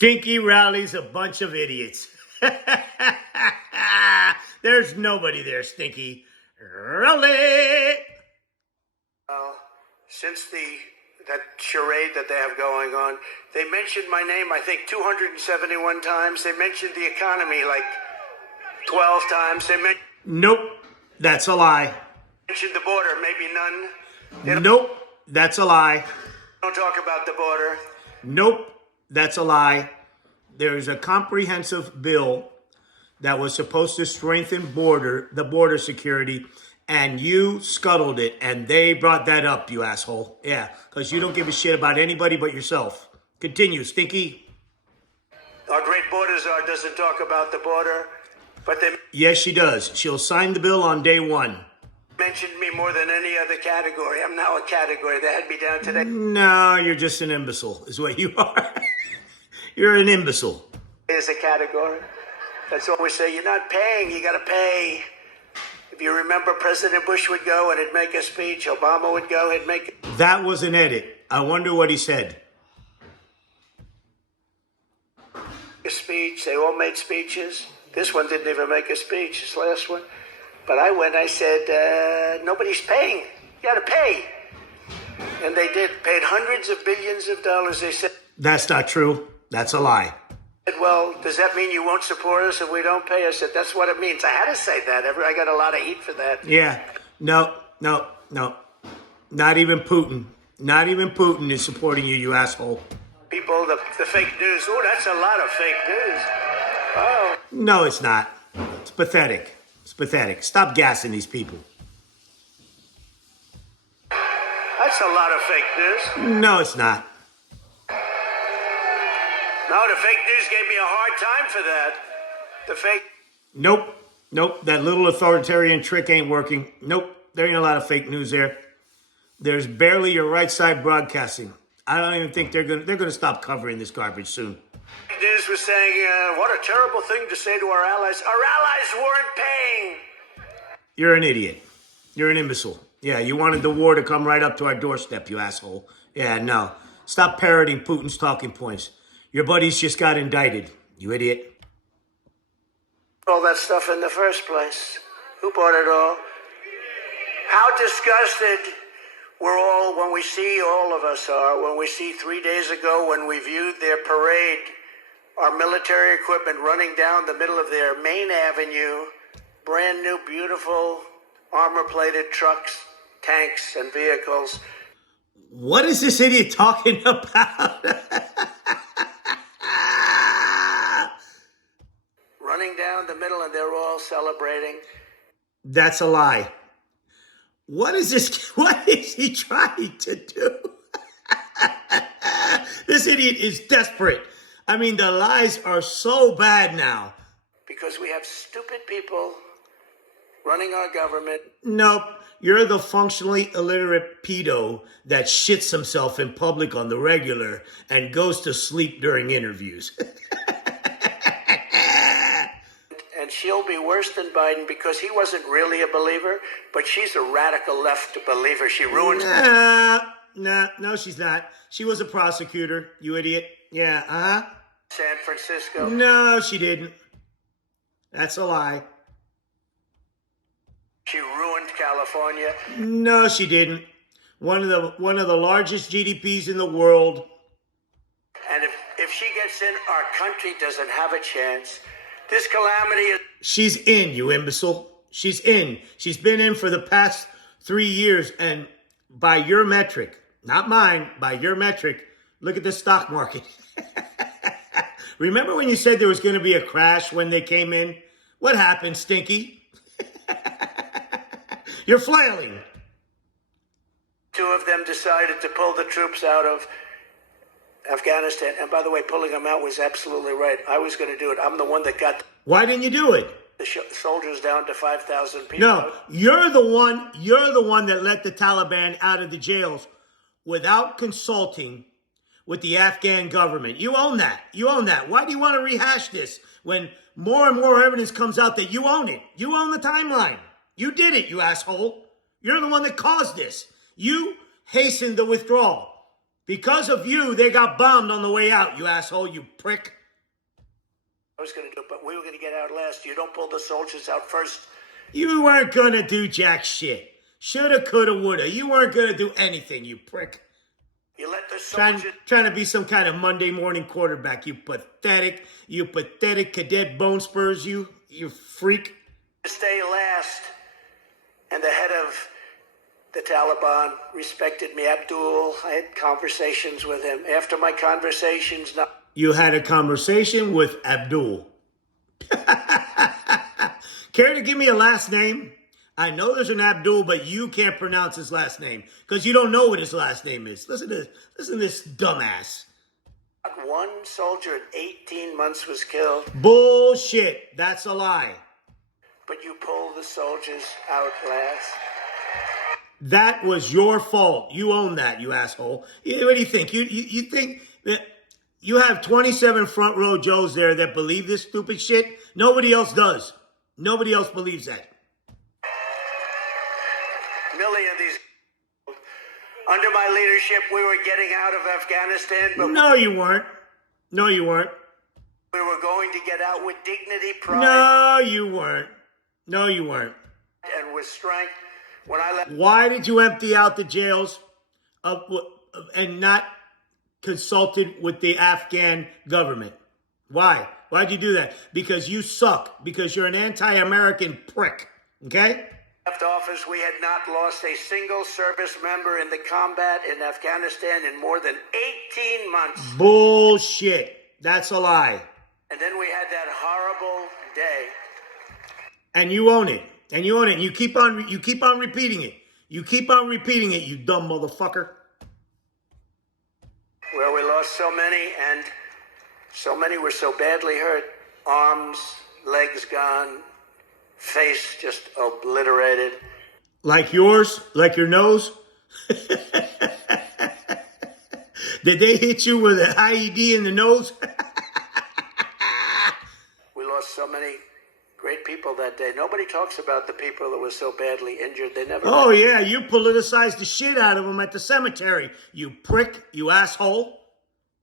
Stinky rallies a bunch of idiots. There's nobody there, Stinky. Rally! Well, since that charade that they have going on, they mentioned my name, I think, 271 times. They mentioned the economy like 12 times. Nope, that's a lie. Mentioned the border, maybe none. Nope, that's a lie. Don't talk about the border. Nope, that's a lie. There's a comprehensive bill that was supposed to strengthen the border security, and you scuttled it, and they brought that up, you asshole. Yeah, because you don't give a shit about anybody but yourself. Continue, Stinky. Our great border czar doesn't talk about the border, but they... Yes, she does. She'll sign the bill on day one. Mentioned me more than any other category. I'm now a category. They had me down today. No, you're just an imbecile, is what you are. You're an imbecile. Is a category. That's what we say. You're not paying. You got to pay. If you remember, President Bush would go and he'd make a speech. Obama would go. He'd make. That was an edit. I wonder what he said. A speech. They all made speeches. This one didn't even make a speech. This last one. But I went. I said, nobody's paying. You got to pay. And they did. Paid hundreds of billions of dollars. They said. That's not true. That's a lie. Well, does that mean you won't support us if we don't pay? I said, that's what it means. I had to say that. I got a lot of heat for that. Yeah. No. Not even Putin. Not even Putin is supporting you, you asshole. People, the fake news. Oh, that's a lot of fake news. Oh. No, it's not. It's pathetic. It's pathetic. Stop gassing these people. That's a lot of fake news. No, it's not. No, the fake news gave me a hard time for that. The fake... Nope. That little authoritarian trick ain't working. Nope. There ain't a lot of fake news there. There's barely your right side broadcasting. I don't even think they're gonna stop covering this garbage soon. Fake news was saying, what a terrible thing to say to our allies. Our allies weren't paying. You're an idiot. You're an imbecile. Yeah, you wanted the war to come right up to our doorstep, you asshole. Yeah, no. Stop parroting Putin's talking points. Your buddies just got indicted, you idiot. All that stuff in the first place. Who bought it all? How disgusted we're all when we see, all of us are, when we see 3 days ago when we viewed their parade, our military equipment running down the middle of their main avenue, brand new, beautiful, armor-plated trucks, tanks, and vehicles. What is this idiot talking about? Running down the middle, and they're all celebrating. That's a lie. What is this? What is he trying to do? This idiot is desperate. I mean, the lies are so bad now. Because we have stupid people running our government. Nope. You're the functionally illiterate pedo that shits himself in public on the regular and goes to sleep during interviews. And she'll be worse than Biden because he wasn't really a believer, but she's a radical left believer. She ruined... No, she's not. She was a prosecutor, you idiot. Yeah, San Francisco. No, she didn't. That's a lie. She ruined California. No, she didn't. One of the largest GDPs in the world. And if she gets in, our country doesn't have a chance. This calamity is... She's in, you imbecile. She's in. She's been in for the past 3 years, and by your metric, not mine, by your metric, look at the stock market. Remember when you said there was going to be a crash when they came in? What happened, Stinky? You're flailing. Two of them decided to pull the troops out of Afghanistan. And by the way, pulling them out was absolutely right. I was going to do it. I'm the one that got... Why didn't you do it? The soldiers down to 5,000 people. No, you're the one that let the Taliban out of the jails without consulting with the Afghan government. You own that. You own that. Why do you want to rehash this when more and more evidence comes out that you own it? You own the timeline. You did it, you asshole. You're the one that caused this. You hastened the withdrawal Because of you, they got bombed on the way out, you asshole, you prick. I was going to do it, but we were going to get out last. You don't pull the soldiers out first. You weren't going to do jack shit. Shoulda, coulda, woulda. You weren't going to do anything, you prick. You let the soldiers... Trying to be some kind of Monday morning quarterback, you pathetic cadet bone spurs, you freak. Stay last. And the head of the Taliban respected me, Abdul. I had conversations with him. After my conversations... You had a conversation with Abdul. Care to give me a last name? I know there's an Abdul, but you can't pronounce his last name because you don't know what his last name is. Listen to this dumbass. One soldier in 18 months was killed. Bullshit. That's a lie. But you pulled the soldiers out last. That was your fault. You own that, you asshole. What do you think? You think that you have 27 front row Joes there that believe this stupid shit? Nobody else does. Nobody else believes that. Million of these. Under my leadership, we were getting out of Afghanistan, but no, you weren't. No, you weren't. We were going to get out with dignity, pride. No, you weren't. No, you weren't. And with strength. When I left. Why did you empty out the jails and not consulted with the Afghan government? Why? Why'd you do that? Because you suck. Because you're an anti-American prick. Okay? Left office, we had not lost a single service member in the combat in Afghanistan in more than 18 months. Bullshit. That's a lie. And then we had that horrible day. And you own it. And you own it. And you keep on repeating it. You keep on repeating it, you dumb motherfucker. Where we lost so many, and so many were so badly hurt. Arms, legs gone, face just obliterated. Like yours? Like your nose? Did they hit you with an IED in the nose? We lost so many great people that day. Nobody talks about the people that were so badly injured. They never... Oh, yeah, you politicized the shit out of them at the cemetery. You prick, you asshole,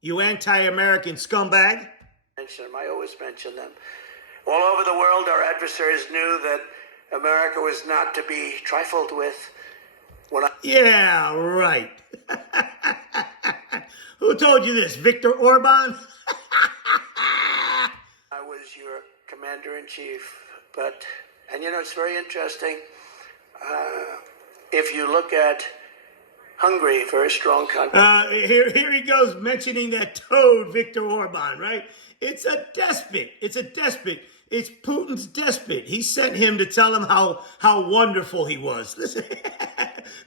you anti-American scumbag. I always mention them. All over the world, our adversaries knew that America was not to be trifled with. Yeah, right. Who told you this? Viktor Orban? I was your commander-in-chief, and you know, it's very interesting. If you look at Hungary, very strong country. Here he goes mentioning that toad, Viktor Orban, right? It's a despot. It's a despot. It's Putin's despot. He sent him to tell him how wonderful he was. Listen,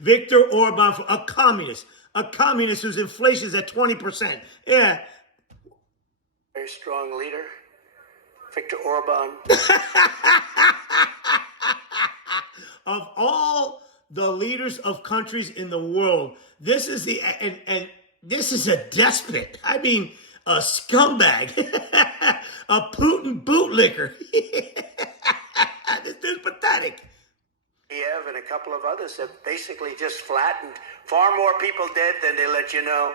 Viktor Orban, a communist whose inflation is at 20%. Yeah. Very strong leader, Viktor Orban. Of all the leaders of countries in the world, this is this is a despot. I mean, a scumbag, a Putin bootlicker. This dude's pathetic. Kiev and a couple of others have basically just flattened. Far more people dead than they let you know.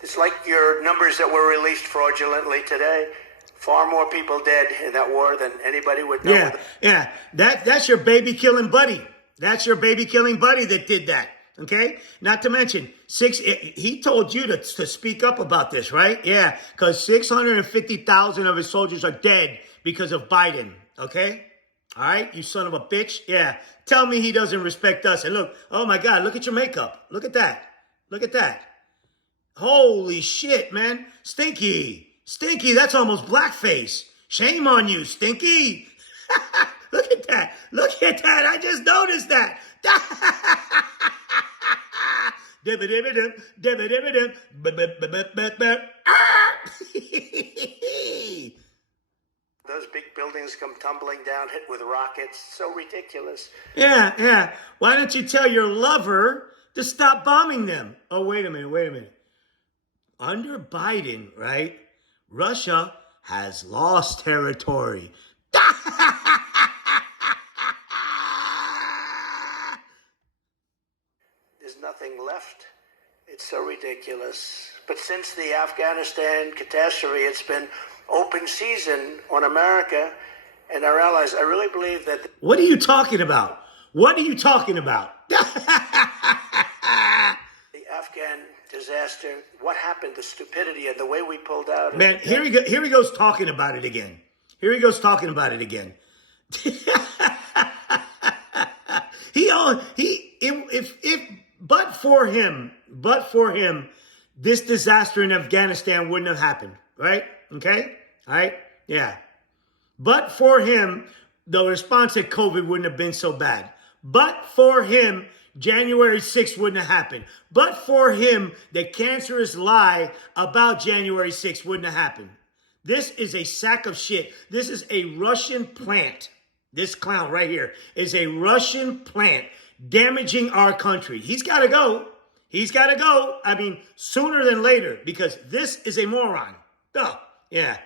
It's like your numbers that were released fraudulently today. Far more people dead in that war than anybody would know. Yeah. That's your baby killing buddy. That's your baby killing buddy that did that. Okay? Not to mention, he told you to speak up about this, right? Yeah, because 650,000 of his soldiers are dead because of Biden. Okay? All right? You son of a bitch. Yeah. Tell me he doesn't respect us. And look, oh my God, look at your makeup. Look at that. Look at that. Holy shit, man. Stinky, that's almost blackface. Shame on you, Stinky. Look at that. Look at that. I just noticed that. Those big buildings come tumbling down, hit with rockets. So ridiculous. Yeah. Why don't you tell your lover to stop bombing them? Oh, wait a minute. Under Biden, right, Russia has lost territory. There's nothing left. It's so ridiculous. But since the Afghanistan catastrophe, it's been open season on America and our allies. I really believe that... What are you talking about? What are you talking about? The Afghan disaster, what happened, the stupidity and the way we pulled out. Man, here he goes talking about it again. Here he goes talking about it again. But for him, this disaster in Afghanistan wouldn't have happened, right? Okay? All right? Yeah. But for him, the response to COVID wouldn't have been so bad. But for him, January 6th wouldn't have happened. But for him, the cancerous lie about January 6th wouldn't have happened. This is a sack of shit. This is a Russian plant. This clown right here is a Russian plant damaging our country. He's got to go. He's got to go. I mean, sooner than later, because this is a moron. Oh, yeah.